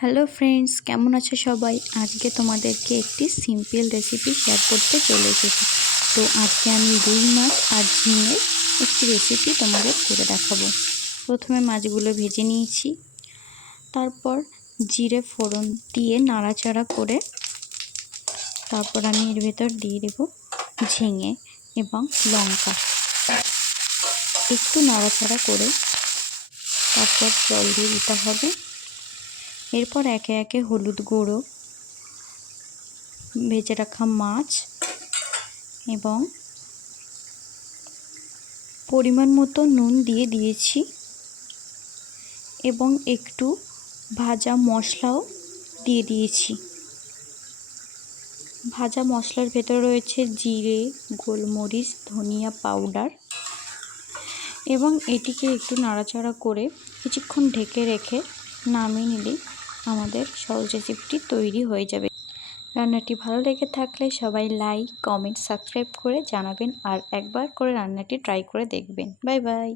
Hello friends, কেমন আছো সবাই? আজকে তোমাদেরকে একটি সিম্পল রেসিপি শেয়ার করতে চলে এসেছি। তো আজকে আমি রুই মাছ আর ঝিঙের একটি রেসিপি তোমাদের করে দেখাবো। প্রথমে মাছগুলো ভেজে নিয়েছি, তারপর জিরে ফোড়ন দিয়ে নাড়াচাড়া করে তারপর আমি এর ভেতর দিয়ে দেব ঝিঙে এবং লঙ্কা। একটু নাড়াচাড়া করে তারপর জল দিয়ে দিতে হবে। এরপর একে একে হলুদ গুঁড়ো, ভেজে রাখা মাছ এবং পরিমাণ মতো নুন দিয়ে দিয়েছি এবং একটু ভাজা মশলাও দিয়ে দিয়েছি। ভাজা মশলার ভেতর রয়েছে জিরে, গোলমরিচ, ধনিয়া পাউডার এবং এটিকে একটু নাড়াচাড়া করে কিছুক্ষণ ঢেকে রেখে নামিয়ে নিলেই আমাদের সহজ রেসিপিটি তৈরি হয়ে যাবে। রান্নাটি ভালো লেগে থাকলে সবাই লাইক, কমেন্ট, সাবস্ক্রাইব করে জানাবেন আর একবার করে রান্নাটি ট্রাই করে দেখবেন। Bye bye.